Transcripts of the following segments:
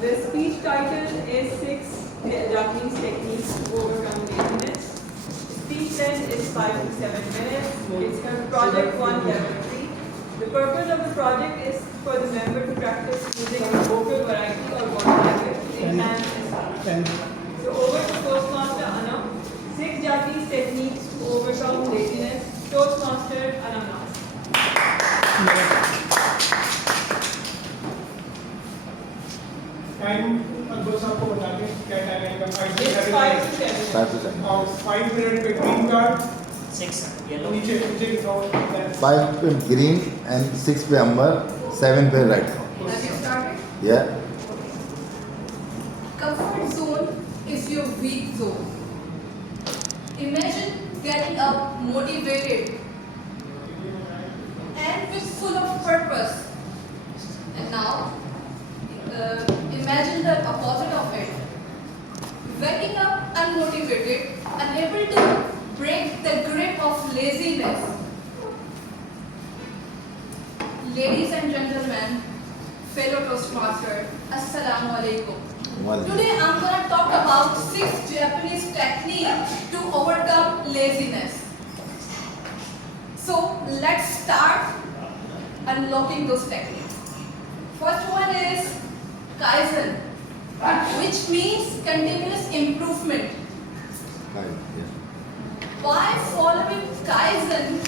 The speech title is 6 Japanese Techniques to Overcome Laziness. Speech length is 5 to 7 minutes. It's from Project 1 Level 3. The purpose of the project is for the member to practice using a vocal variety or body language to enhance his speech. So over to Toastmaster Anam. 6 Japanese Techniques to Overcome Laziness. Toastmaster Anam. Time बस आपको बता दें क्या time है का 5 to 7. और 5 minute पे green card 6 yellow. नीचे नीचे लिखाओ 5 पे green and 6 पे amber, 7 पे red. Have you started? Yeah. Comfort zone is your weak zone. Imagine getting up motivated and with full of purpose. And now, imagine the opposite of it. Waking up unmotivated, unable to break the grip of laziness. Ladies and gentlemen, fellow Toastmaster, Assalamu alaikum. Today I'm going to talk about 6 Japanese techniques to overcome laziness. So let's start unlocking those techniques. First one is Kaizen, which means continuous improvement. By following Kaizen,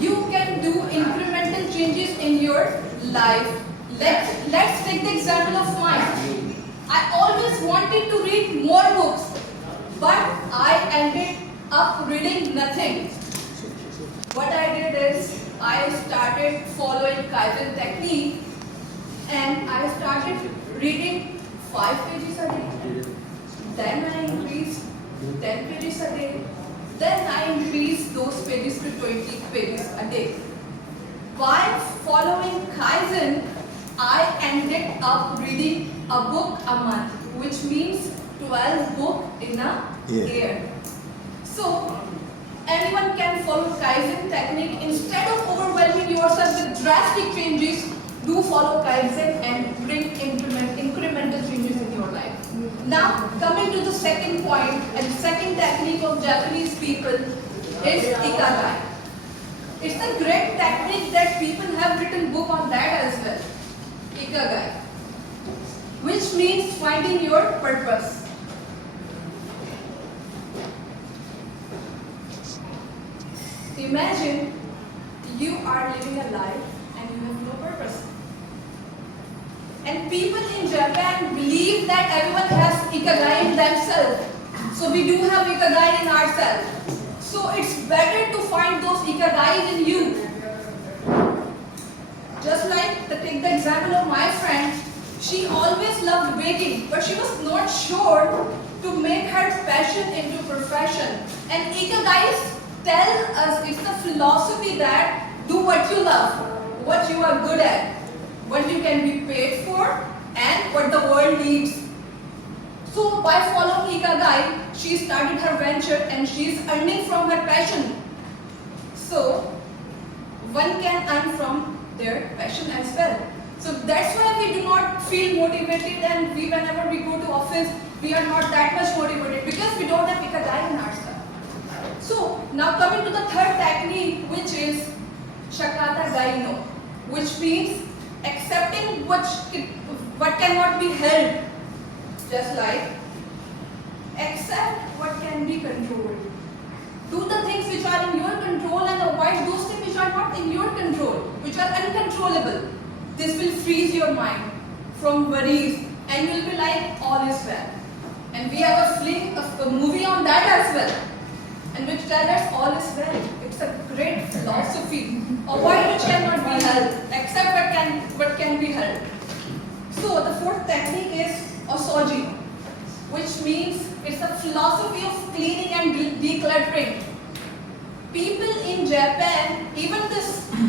you can do incremental changes in your life. Let's take the example of mine. I always wanted to read more books, but I ended up reading nothing. What I did is I started following Kaizen technique and I started reading 5 pages a day. Then I increased 10 pages a day. Then I increased those pages to 20 pages a day. By following Kaizen, I ended up reading a book a month, which means 12 books in a year. So anyone can follow Kaizen technique. Instead of overwhelming yourself with drastic changes, do follow Kaizen and bring incremental changes in your life. Now, coming to the second point and second technique of Japanese people is Ikigai. It's a great technique that people have written book on that as well. Ikigai, which means finding your purpose. Imagine you are living a life and you have no purpose. And people in Japan believe that everyone has Ikigai in themselves. So we do have Ikigai in ourselves. So it's better to find those Ikigais in you. Just like, take the example of my friend, she always loved baking, but she was not sure to make her passion into profession. And Ikigais tell us it's the philosophy that do what you love, what you are good at, what you can be paid for, and what the world needs. So by following Ikigai, she started her venture and she is earning from her passion. So one can earn from their passion as well. So that's why we do not feel motivated, and whenever we go to office, we are not that much motivated because we don't have Ikigai in ourselves. So now coming to the third technique, which is Shakata Gaino, which means accepting what cannot be held. Just like accept what can be controlled. Do the things which are in your control and avoid those things which are not in your control, which are uncontrollable. This will freeze your mind from worries and you will be like all is well. And we have a movie on that as well, and which tells us all is well. It's a great philosophy. Avoid which cannot be held, accept what can be held. So the fourth technique is Osoji, which means it's a philosophy of cleaning and decluttering. People in Japan, even the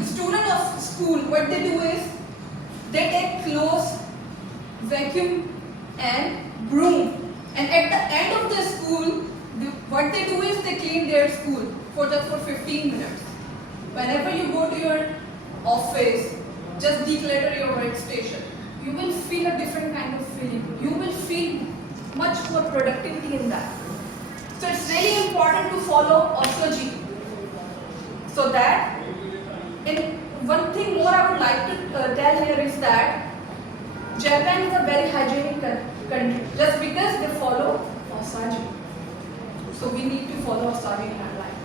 student of school, what they do is they take clothes, vacuum and broom, and at the end of the school, what they do is they clean their school for 15 minutes. Whenever you go to your office, just declutter your workstation. You will feel a different kind of feeling. You will feel much more productivity in that. So it's really important to follow Osoji. So that, in one thing more I would like to tell here is that Japan is a very hygienic country just because they follow Osaji. So we need to follow Osaji in our life.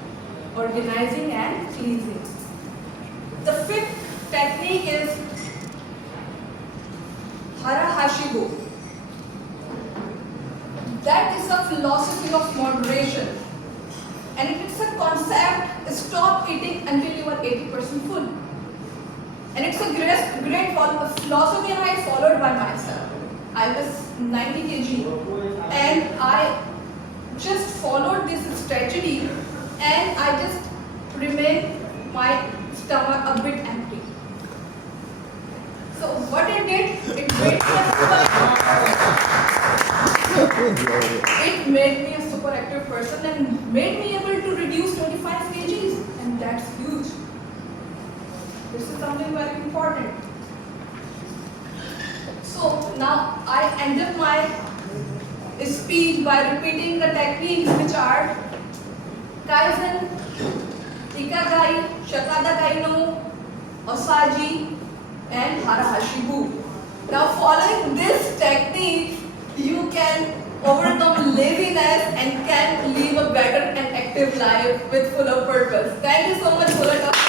Organizing and cleansing. The fifth technique is Hara Hashigo. That is a philosophy of moderation. And it's a concept, stop eating until you are 80% full. And it's a great philosophy and I followed by myself. I was 90 kg and I just followed this strategy and I just remained my stomach a bit empty. So what it did, it made me a super active person and made me able to reduce 25 kgs and that's huge. This is something very important. So now I end up my speech by repeating the techniques which are Kaizen, Ikagai, Shakadagai no, Osaji and Hara Hashibu. Now following this technique, you can overcome laziness and can live a better and active life with full of purpose. Thank you so much for your time.